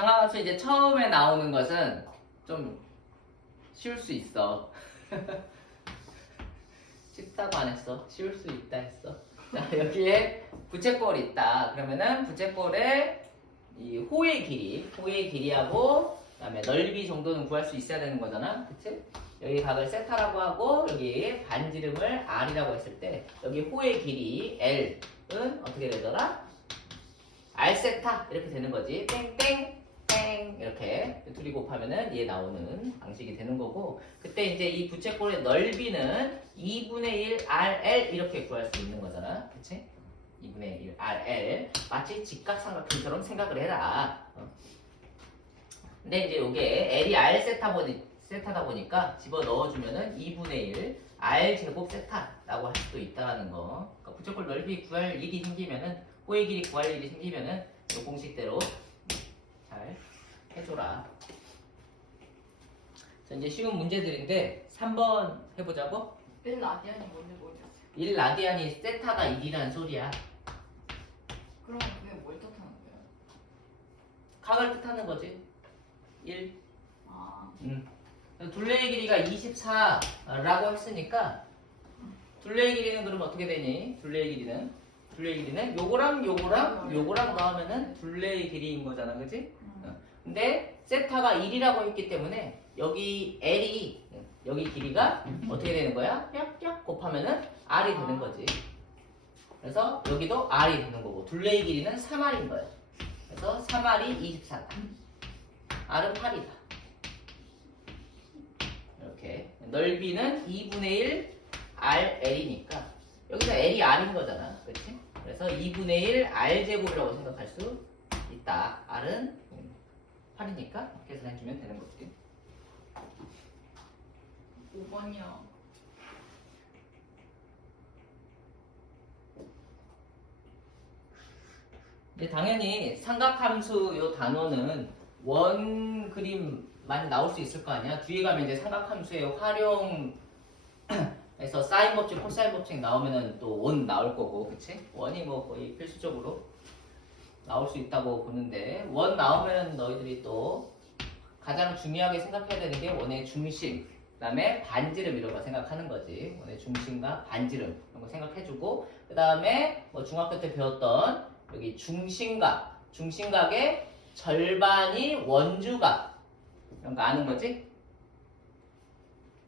상하함수 이제 처음에 나오는 것은 좀 쉬울 수 있어. 쉽다고 안 했어. 쉬울 수 있다 했어. 자, 여기에 부채꼴이 있다. 그러면은 부채꼴의 이 호의 길이하고 그다음에 넓이 정도는 구할 수 있어야 되는 거잖아. 그치? 여기 각을 세타라고 하고 여기 반지름을 r이라고 했을 때 여기 호의 길이 l은 어떻게 되더라? r 세타 이렇게 되는 거지. 땡땡 땡 이렇게 둘이 곱하면은 얘 나오는 방식이 되는 거고, 그때 이제 이 부채꼴의 넓이는 2분의 1 rl 이렇게 구할 수 있는 거잖아. 그치? 2분의 1 rl 마치 직각삼각형처럼 생각을 해라. 근데 이제 요게 l이 r 세타다 보니까 집어 넣어주면은 2분의 1 r 제곱 세타라고 할 수도 있다는 거. 그러니까 부채꼴 넓이 구할 일이 생기면은 호의 길이 구할 일이 생기면은 이 공식대로 잘 해줘라. 자, 이제 쉬운 문제들인데 3번 해보자고. 1라디안이 뭔지 모르겠어요. 1라디안이 세타가 1이란 소리야. 그럼 그게 뭘 뜻하는 거예요? 각을 뜻하는 거지. 1. 아, 둘레의 길이가 24라고 했으니까 둘레의 길이는 그럼 어떻게 되니? 둘레의 길이는 요거랑 넣으면은 둘레의 길이인 거잖아. 그지? 근데 세타가 1이라고 했기 때문에 여기 L이 여기 길이가 어떻게 되는 거야? 뿅뿅 곱하면은 R이 되는 거지. 그래서 여기도 R이 되는 거고 둘레의 길이는 3R인 거야. 그래서 3R이 24다. R은 8이다. 이렇게 넓이는 2분의 1 RL이니까 여기서 L이 R인 거잖아. 그렇지? 그래서 2분의 1 R제곱이라고 생각할 수 있다. R은 8이니까 계산해주면 되는 거지. 5번이요. 이제 당연히 삼각함수 요 단어는 원 그림 많이 나올 수 있을 거 아니야. 뒤에 가면 이제 삼각함수의 활용에서 사인 법칙, 코사인 법칙 나오면은 또 원 나올 거고, 그치? 원이 뭐 거의 필수적으로 나올 수 있다고 보는데, 원 나오면 너희들이 또 가장 중요하게 생각해야 되는 게 원의 중심, 그 다음에 반지름 이런 거 생각하는 거지. 원의 중심과 반지름 이런 거 생각해주고, 그 다음에 뭐 중학교 때 배웠던 여기 중심각의 절반이 원주각 이런 거 아는 거지?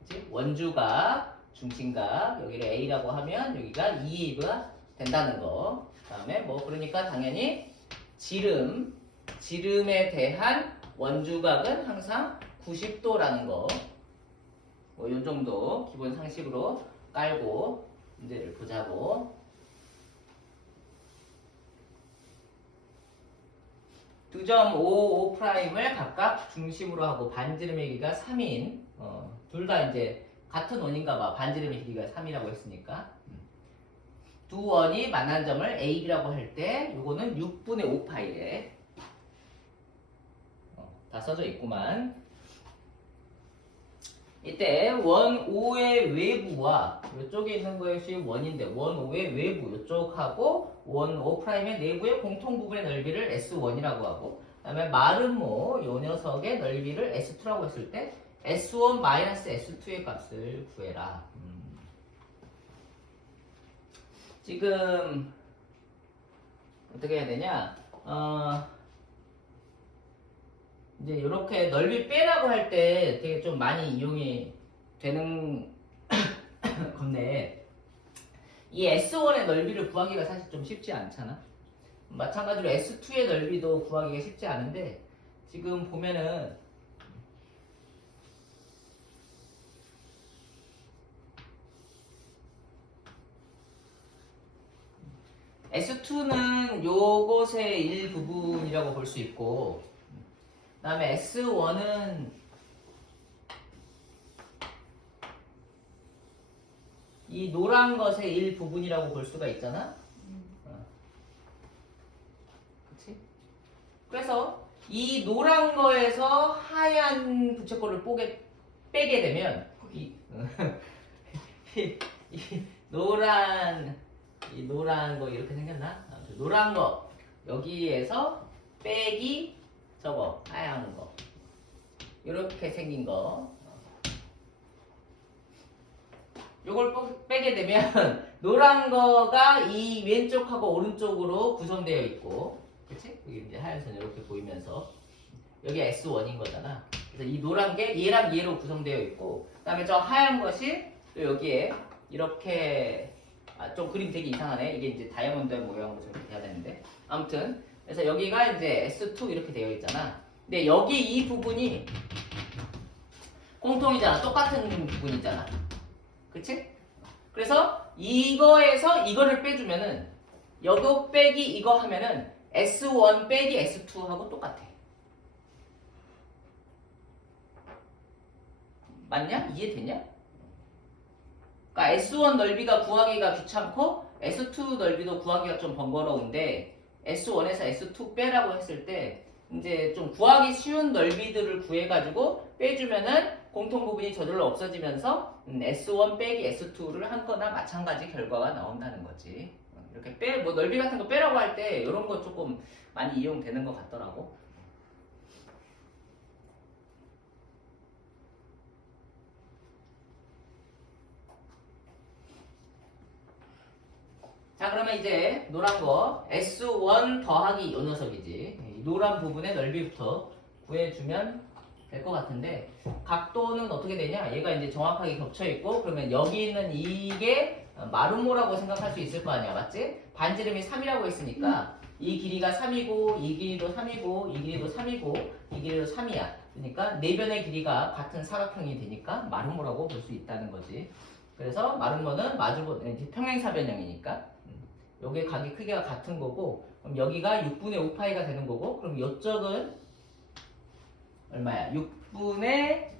그치? 원주각, 중심각 여기를 A라고 하면 여기가 2가 된다는 거. 그 다음에 뭐 그러니까 당연히 지름에 대한 원주각은 항상 90도라는 거. 뭐 요 정도 기본 상식으로 깔고 문제를 보자고. 2.55'을 각각 중심으로 하고 반지름의 길이가 3인 둘 다 이제 같은 원인가 봐. 반지름의 길이가 3이라고 했으니까 두 원이 만난 점을 AB라고 할 때 요거는 6분의 5파이래. 다 써져 있구만. 이때 원 5의 외부와 이쪽에 있는 것이 원인데 원 5의 외부 이쪽하고 원 5'의 내부의 공통 부분의 넓이를 S1이라고 하고, 그 다음에 마름모 요 녀석의 넓이를 S2라고 했을 때 S1 마이너스 S2의 값을 구해라. 지금 어떻게 해야 되냐? 이제 이렇게 넓이 빼라고 할 때 되게 좀 많이 이용이 되는 건데, 이 S1의 넓이를 구하기가 사실 좀 쉽지 않잖아. 마찬가지로 S2의 넓이도 구하기가 쉽지 않은데, 지금 보면은 S2는 요것의 일부분이라고 볼 수 있고, 그 다음에 S1은 이 노란 것의 일부분이라고 볼 수가 있잖아. 그치? 그래서 이 노란 거에서 하얀 부채꼴을 빼게 되면 이 노란 거 이렇게 생겼나? 노란 거 여기에서 빼기 저거 하얀 거 이렇게 생긴 거 요걸 빼게 되면 노란 거가 이 왼쪽하고 오른쪽으로 구성되어 있고 그치? 여기 이제 하얀 선 이렇게 보이면서 여기 S1인 거잖아. 그래서 이 노란 게 얘랑 얘로 구성되어 있고 그 다음에 저 하얀 것이 또 여기에 이렇게 좀 그림 되게 이상하네. 이게 이제 다이아몬드 모양으로 저렇게 돼야 되는데 아무튼 그래서 여기가 이제 S2 이렇게 되어 있잖아. 근데 여기 이 부분이 공통이잖아. 똑같은 부분이잖아. 그치? 그래서 이거에서 이거를 빼주면은 여기 빼기 이거 하면은 S1 빼기 S2하고 똑같아. 맞냐? 이해되냐? 그러니까 S1 넓이가 구하기가 귀찮고 S2 넓이도 구하기가 좀 번거로운데 S1에서 S2 빼라고 했을 때 이제 좀 구하기 쉬운 넓이들을 구해가지고 빼주면은 공통 부분이 저절로 없어지면서 S1 빼기 S2를 한 거나 마찬가지 결과가 나온다는 거지. 이렇게 뭐 넓이 같은 거 빼라고 할 때 이런 거 조금 많이 이용되는 것 같더라고. 자, 그러면 이제 노란 거 S1 더하기 이 녀석이지. 이 노란 부분의 넓이부터 구해주면 될 것 같은데 각도는 어떻게 되냐? 얘가 이제 정확하게 겹쳐 있고 그러면 여기 있는 이게 마름모라고 생각할 수 있을 거 아니야, 맞지? 반지름이 3이라고 했으니까 이 길이가 3이고 이 길이도 3이고 이 길이도 3이고 이 길이도 3이야. 그러니까 네 변의 길이가 같은 사각형이 되니까 마름모라고 볼 수 있다는 거지. 그래서 마름모는 평행사변형이니까 여기 각의 크기가 같은 거고 그럼 여기가 6분의 5파이가 되는 거고 그럼 이쪽은 얼마야? 6분의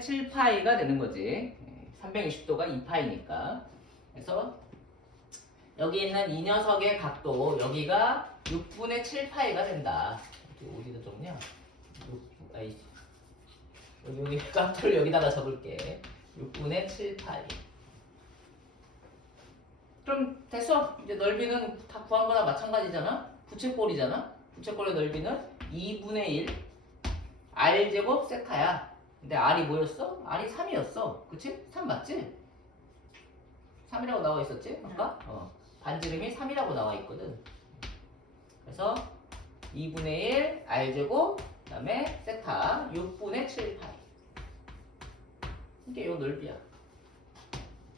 7파이가 되는 거지. 360도가 2파이니까. 그래서 여기 있는 이 녀석의 각도 여기가 6분의 7파이가 된다. 어디다 적냐? 여기 각도를 여기다가 적을게. 6분의 7파이. 그럼 됐어. 이제 넓이는 다 구한 거나 마찬가지잖아. 부채꼴이잖아. 부채꼴의 넓이는 2분의 1 R제곱 세타야. 근데 R이 뭐였어? R이 3이었어. 그치? 3 맞지? 3이라고 나와 있었지? 아까? 반지름이 3이라고 나와 있거든. 그래서 2분의 1 R제곱 그 다음에 세타 6분의 7파이. 이게 요 넓이야.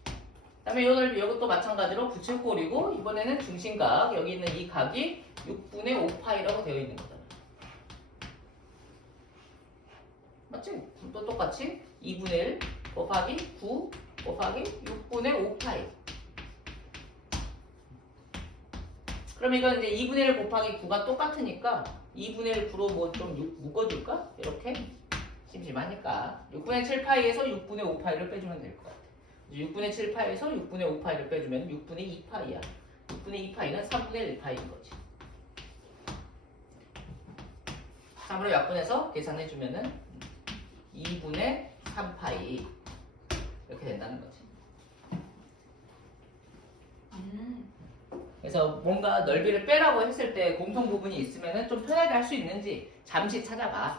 그 다음에 요 넓이 이것도 마찬가지로 부채꼴이고 이번에는 중심각 여기 있는 이 각이 6분의 5파이라고 되어 있는 거잖아. 맞지? 또 똑같이 2분의 1 곱하기 9 곱하기 6분의 5파이. 그럼 이건 이제 2분의 1 곱하기 9가 똑같으니까 2분의 1 9로 뭐 좀 묶어줄까? 이렇게 심심하니까 6분의 7파이에서 6분의 5파이를 빼주면 될 것 같아. 6분의 7파이에서 6분의 5파이를 빼주면 6분의 2파이야. 6분의 2파이는 3분의 1파이인 거지. 3으로 약분해서 계산해주면은 2분의 3파이 이렇게 된다는 거지. 그래서 뭔가 넓이를 빼라고 했을 때 공통 부분이 있으면은 좀 편하게 할 수 있는지 잠시 찾아봐.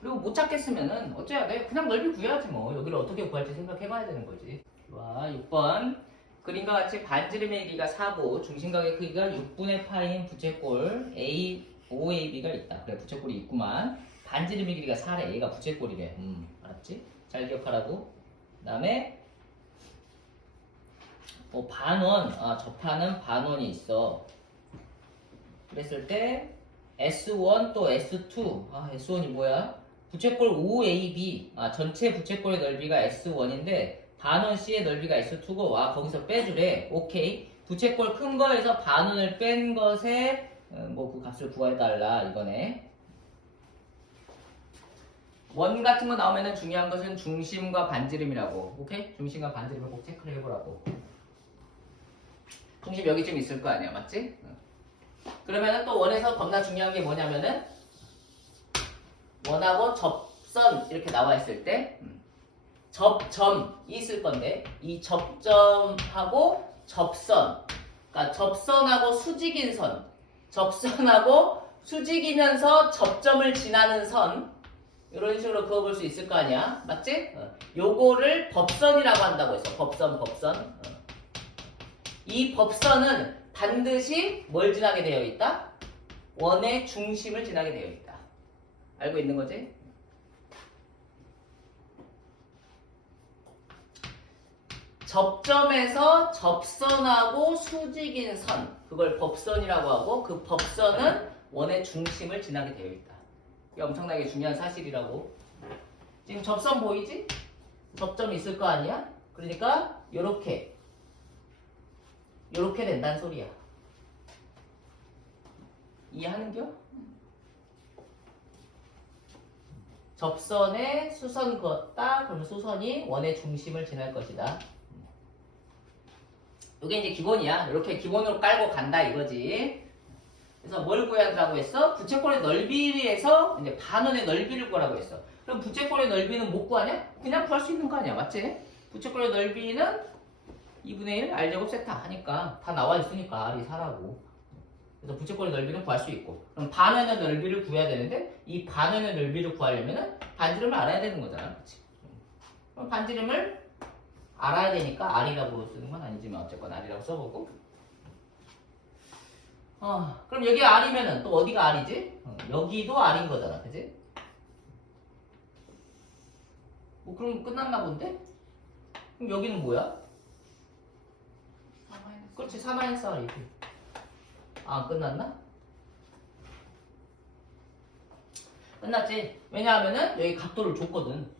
그리고 못 찾겠으면은 어째야 돼? 그냥 넓이 구해야지 뭐. 여기를 어떻게 구할지 생각해봐야 되는 거지. 좋아. 6번 그림과 같이 반지름의 길이가 4고 중심각의 크기가 6분의 파인 부채꼴 OAB가 있다. 그래 부채꼴이 있구만. 반지름의 길이가 4래. 얘가 부채꼴이래. 알았지? 잘 기억하라고. 그 다음에 반원. 접하는 반원이 있어. 그랬을 때 S1 또 S2. S1이 뭐야? 부채꼴 OAB. 전체 부채꼴의 넓이가 S1인데 반원 C의 넓이가 S2고 거기서 빼주래. 오케이. 부채꼴 큰 거에서 반원을 뺀 것에 그 값을 구해달라 이거네. 원 같은 거 나오면은 중요한 것은 중심과 반지름이라고. 오케이? 중심과 반지름을 꼭 체크를 해보라고. 중심 여기쯤 있을 거 아니야, 맞지? 그러면은 또 원에서 겁나 중요한 게 뭐냐면은 원하고 접선 이렇게 나와 있을 때 접점이 있을 건데 이 접점하고 접선 그러니까 접선하고 수직인 선, 접선하고 수직이면서 접점을 지나는 선, 이런 식으로 그어볼 수 있을 거 아니야, 맞지? 요거를 법선이라고 한다고 했어. 법선. 이 법선은 반드시 뭘 지나게 되어 있다? 원의 중심을 지나게 되어 있다. 알고 있는 거지? 접점에서 접선하고 수직인 선, 그걸 법선이라고 하고 그 법선은 원의 중심을 지나게 되어 있다. 이게 엄청나게 중요한 사실이라고. 지금 접선 보이지? 접점이 있을 거 아니야? 그러니까 요렇게 된다는 소리야. 이해하는겨? 접선에 수선 그었다. 그러면 수선이 원의 중심을 지날 것이다. 이게 이제 기본이야. 이렇게 기본으로 깔고 간다 이거지. 그래서 뭘 구하라고 했어? 부채꼴의 넓이에서 이제 반원의 넓이를 구하라고 했어. 그럼 부채꼴의 넓이는 못 구하냐? 그냥 구할 수 있는 거 아니야, 맞지? 부채꼴의 넓이는 2분의 1 R제곱 세타 하니까 다 나와 있으니까 R이 4라고. 그래서 부채꼴의 넓이는 구할 수 있고. 그럼 반원의 넓이를 구해야 되는데 이 반원의 넓이를 구하려면은 반지름을 알아야 되는 거잖아, 그렇지? 그럼 반지름을 알아야 되니까 R이라고 쓰는 건 아니지만 어쨌건 R이라고 써보고. 그럼 여기 R이면은 또 어디가 R이지? 여기도 R인 거잖아, 그지? 뭐 그럼 끝났나 본데? 그럼 여기는 뭐야? 그렇지, 4-R이지. 아, 끝났나? 끝났지? 왜냐하면은 여기 각도를 줬거든.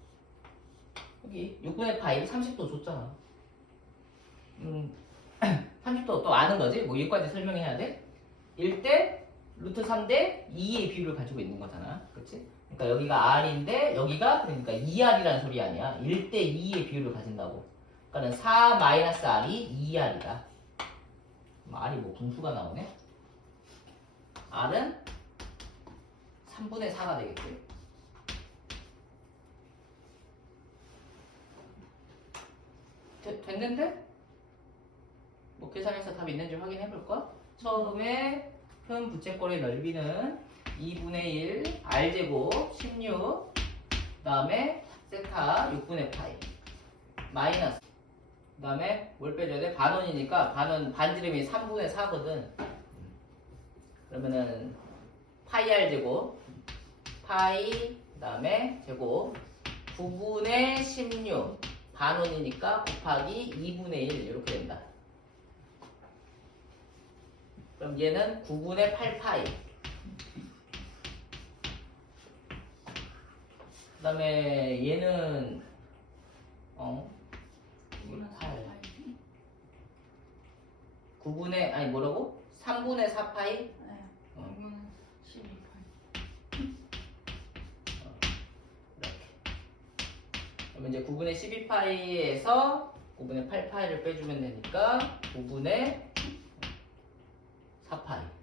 여기 6분의 파이 30도 줬잖아. 30도 또 아는 거지? 뭐 여기까지 설명해야 돼? 1대 루트 3대 2의 비율을 가지고 있는 거잖아. 그치? 그러니까 여기가 R인데 여기가 그러니까 2R이라는 소리 아니야. 1대 2의 비율을 가진다고. 그러니까 4-R이 2R이다. R이 뭐 분수가 나오네? R은 3분의 4가 되겠지. 됐는데? 뭐 계산해서 답 있는지 확인해 볼까? 처음에 큰 부채꼴의 넓이는 2분의 1 R제곱 16, 그 다음에 세타 6분의 파이 마이너스, 그 다음에 뭘 빼줘야 돼? 반원이니까 반지름이 3분의 4거든. 그러면은 파이 R제곱 파이 그 다음에 제곱 9분의 16 반원이니까 곱하기 2분의 1 이렇게 된다. 그럼 얘는 9분의 8파이. 그 다음에 얘는 8. 9분의 아니 뭐라고? 3분의 4파이? 네. 이거는 12파이. 이렇게. 그러면 이제 9분의 12파이에서 9분의 8파이를 빼주면 되니까 9분의 4파이.